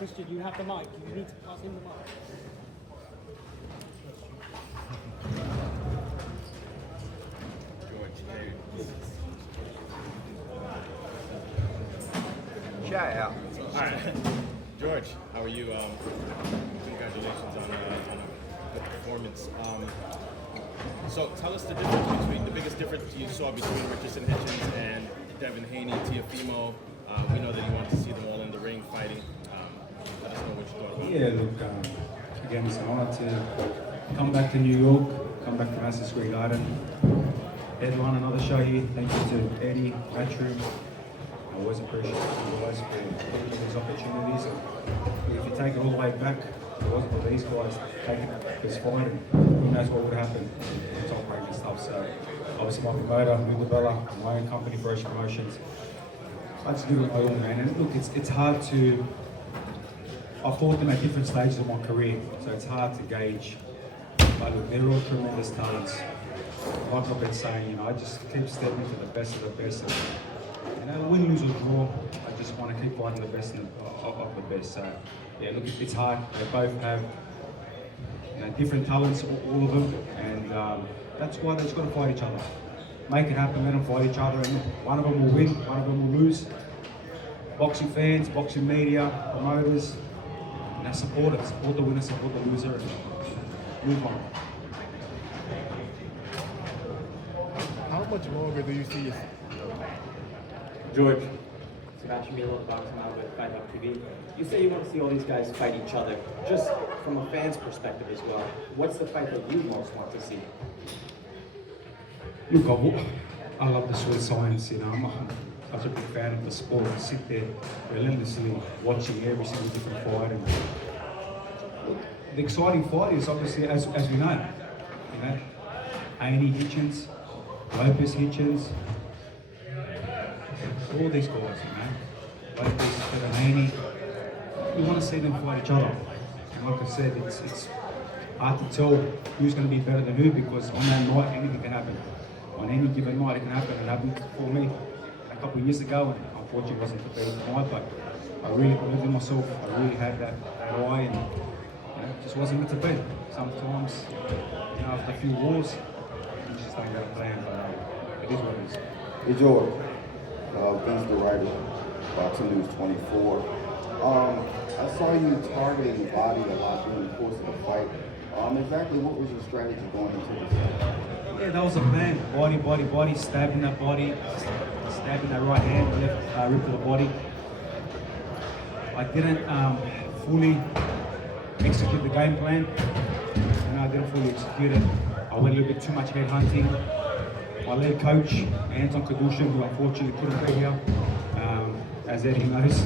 Christian, you have the mic. You need to pass him the mic. Shout out. All right. George, how are you? Congratulations on the performance. So tell us the biggest difference you saw between Richardson Hitchins and Devin Haney, Tiafimo. We know that you want to see them all in the ring fighting. Let us know what you thought about it. Yeah, look, again, it's an honor to come back to New York, come back to Madison Square Garden, headline another show here. Thank you to Eddie, Hearn. I always appreciate you guys for giving me these opportunities. And if you take it all the way back, if it wasn't for these guys taking this fight, who knows what would happen. It's all great stuff. So obviously my promoter, Lou DeBella, my own company, Fresh Promotions. I just do it my own, man. And look, it's hard to. I fought them at different stages of my career, so it's hard to gauge. But look, they're all tremendous talents. Like I've been saying, I just keep stepping to the best of the best. And, win, lose or draw, I just want to keep fighting the best of the best. So yeah, look, it's hard. They both have different talents, all of them, and that's why they just got to fight each other. Make it happen, let them fight each other, and one of them will win, one of them will lose. Boxing fans, boxing media, promoters, support it. Support the winner, support the loser, and move on. How much longer do you see yourself? George. Sebastian Milo, boxing out with Fight Hub TV. You say you want to see all these guys fight each other. Just from a fan's perspective as well, what's the fight that you most want to see? Look, I love the sweet science, I'm such a big fan of the sport. I sit there relentlessly watching every single different fight. And the exciting fight is obviously, as we know, Eddie Hitchins, Lopez Hitchins, all these guys, Lopez, Devin Haney. We want to see them fight each other. And like I said, it's hard to tell who's going to be better than who, because on that night, anything can happen. On any given night, it can happen. It happened for me a couple of years ago, and unfortunately it wasn't the best night, but I really believed in myself. I really had that eye, and it just wasn't meant to be. Sometimes, after a few wars, you just don't get a plan, but it is what it is. Hey George, Vince the writer, Boxing News 24. I saw you targeting the body a lot during the course of the fight. Exactly what was your strategy going into this? Yeah, that was a plan. Body, stabbing that body, stabbing that right hand, left rib to the body. I didn't fully execute the game plan. I didn't fully execute it. I went a little bit too much head hunting. My lead coach, Anton Kadushin, who unfortunately couldn't be here, as Eddie knows,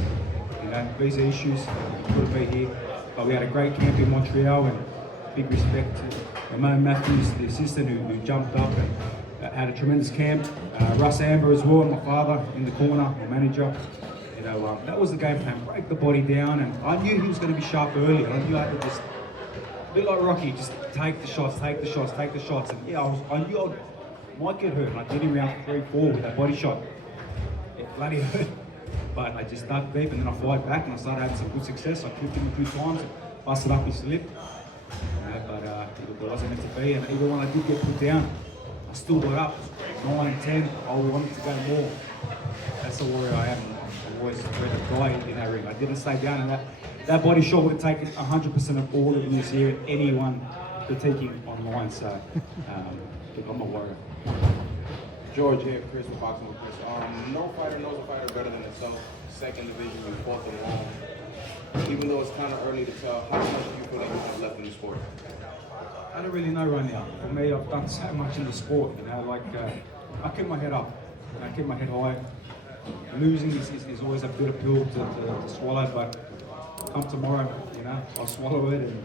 visa issues, he couldn't be here. But we had a great camp in Montreal, and big respect to Ramon Matthews, the assistant who jumped up and had a tremendous camp. Russ Amber as well, my father in the corner, my manager. That was the game plan, break the body down, and I knew he was going to be sharp early. I knew I had to just, a bit like Rocky, just take the shots. And yeah, I knew I might get hurt, and I did in round 3, 4 with that body shot. It bloody hurt. But I just dug deep, and then I fired back, and I started having some good success. I kicked him a few times, busted up his lip. But it wasn't meant to be, and even when I did get put down, I still got up. 9 and 10, I wanted to go more. That's the warrior I am. I'm always ready to die in that ring. I didn't stay down, and that body shot would have taken 100% of all of this here, anyone critiquing online. So, look, I'm a warrior. George here, Chris with Boxing with Chris. No fighter knows a fighter better than himself. Second division, you fought them all. Even though it's kind of early to tell, how much do you feel like you have left in the sport? I don't really know right now. For me, I've done so much in the sport, I keep my head up, I keep my head high. Losing is always a bitter pill to swallow, but come tomorrow, I'll swallow it, and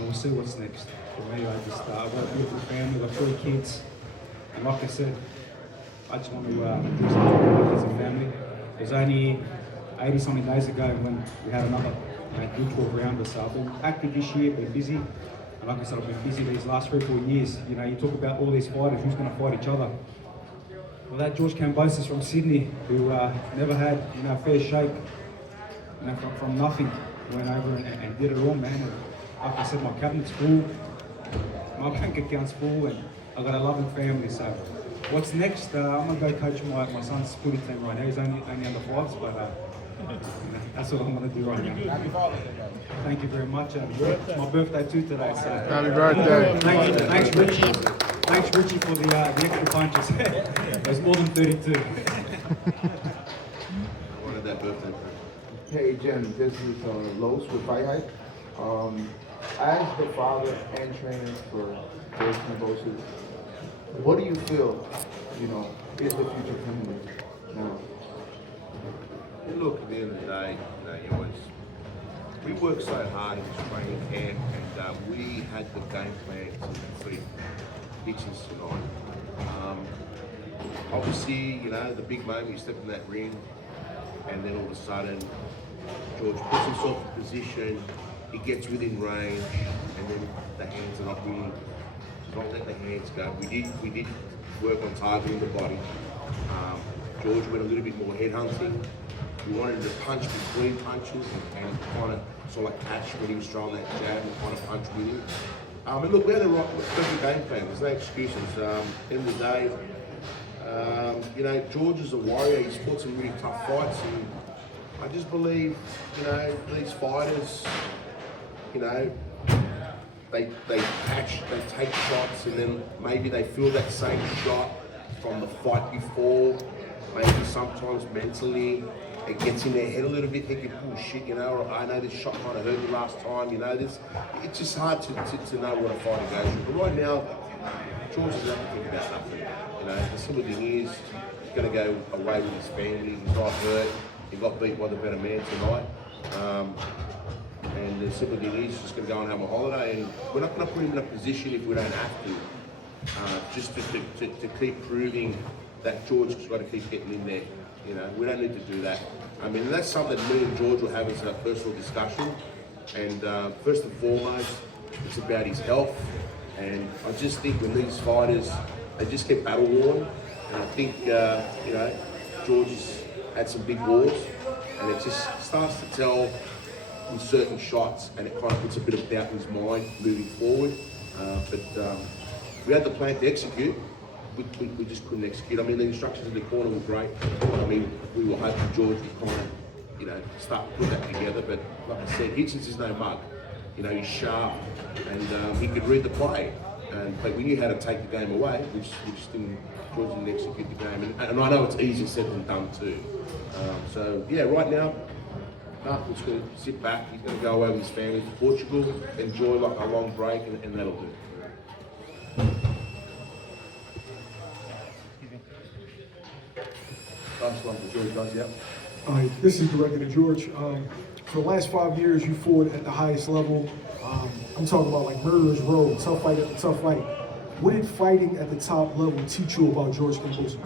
we'll see what's next. For me, I've got a beautiful family, I've got 3 kids, and like I said, I just want to do something as a family. It was only 80-something days ago when we had another good talk around us. So I've been active this year, been busy. And like I said, I've been busy these last 3 or 4 years. You talk about all these fighters, who's going to fight each other. Well, that George Kambosos from Sydney, who never had, fair shake. You know, from nothing, went over and did it all, man. And like I said, my cabinet's full, my bank account's full, and I got a loving family. So, what's next? I'm gonna go coach my son's footy team right now. He's only under fives, but you know, that's what I'm gonna do right now. Happy Father's Day, guys. Thank you very much. It's my birthday too today. So. Happy birthday. Thanks, Richie. Thanks, Richie, for the extra punches. It was more than 32. Wanted that birthday. Hey Jen, this is Los with Fight Hype. As the father and trainer for George Kambosos, what do you feel, you know, is the future for him now? Look, at the end of the day, you always, we worked so hard in this training camp, and we had the game plan to defeat Hitchins tonight. Obviously, you know, the big moment, you step in that ring, and then all of a sudden, George puts himself in position, he gets within range, and then the hands are not really, he's not letting the hands go. We did work on targeting the body. George went a little bit more headhunting. We wanted to punch between punches and kind of sort of like catch when he was throwing that jab and kind of punch with him. And look, we had the right perfect game plan. There's no excuses. End of the day, you know, George is a warrior. He's fought some really tough fights, and I just believe, you know, these fighters, you know, they take shots, and then maybe they feel that same shot from the fight before. Maybe sometimes mentally it gets in their head a little bit, thinking, oh shit, you know, or I know this shot kind of hurt me last time, you know, it's just hard to know what a fighter goes through. But right now, George is not thinking about nothing. You know, the simple thing is, he's going to go away with his family, he's not hurt, he got beat by the better man tonight. And the simple thing is, he's just going to go and have a holiday, and we're not going to put him in a position if we don't have to, just to keep proving that George has got to keep getting in there. You know, we don't need to do that. I mean, that's something that me and George will have as a personal discussion. And first and foremost, it's about his health. And I just think when these fighters, they just get battle worn. And I think, you know, George has had some big wars, and it just starts to tell in certain shots, and it kind of puts a bit of doubt in his mind moving forward. But we had the plan to execute. We just couldn't execute. I mean, the instructions in the corner were great. I mean, we were hoping George would kind of, you know, start to put that together. But like I said, Hitchins is no mug. You know, he's sharp, and he could read the play. But we knew how to take the game away. We just didn't. George didn't execute the game. And I know it's easier said than done too. So yeah, right now, Mark's going to sit back. He's going to go away with his family to Portugal, enjoy like a long break, and that'll do. Last one for George does, yep. This is directed to George. For the last 5 years, you fought at the highest level. I'm talking about like Murderer's Row, tough fight after tough fight. What did fighting at the top level teach you about George Kambosos?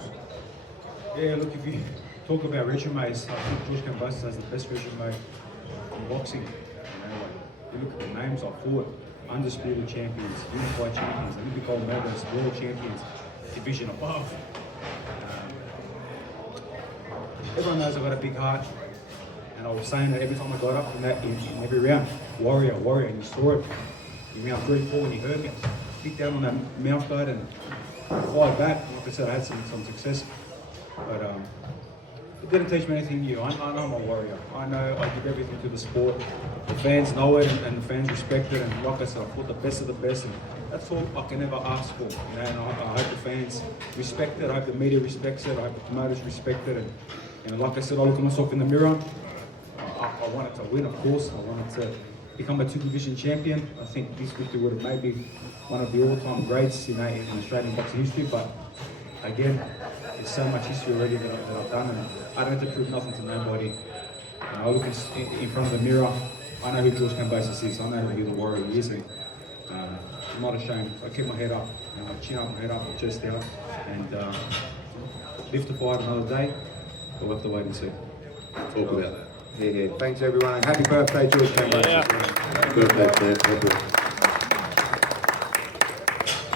Yeah, look, if you talk about resumes, I think George Kambosos has the best resume in boxing. You know, like, you look at the names I fought: undisputed champions, unified champions, Olympic gold medalists, world champions, division above. Everyone knows I've got a big heart, and I was saying that every time I got up in every round, warrior, and you saw it in round 3 4 when you heard me. I kicked down on that mouth guard and fired back. Like I said, I had some success, but it didn't teach me anything new. I know I'm a warrior. I know I give everything to the sport. The fans know it, and the fans respect it. And like I said, I fought the best of the best, and that's all I can ever ask for. You know, and I hope the fans respect it. I hope the media respects it. I hope the promoters respect it. And like I said, I look at myself in the mirror. I wanted to win, of course. I wanted to become a 2-division champion. I think this victory would have made me one of the all-time greats, you know, in Australian boxing history. But again, there's so much history already that I've done, and I don't have to prove nothing to nobody. I look in front of the mirror. I know who George Kambosos is. I know who the warrior he is. And, I'm not ashamed. I keep my head up, my chin up, my head up, my chest out, and live to fight another day. We'll have to wait and see. Talk about that. Yeah. Thanks everyone. Happy birthday, George Kambosos. Yeah. Birthday, man.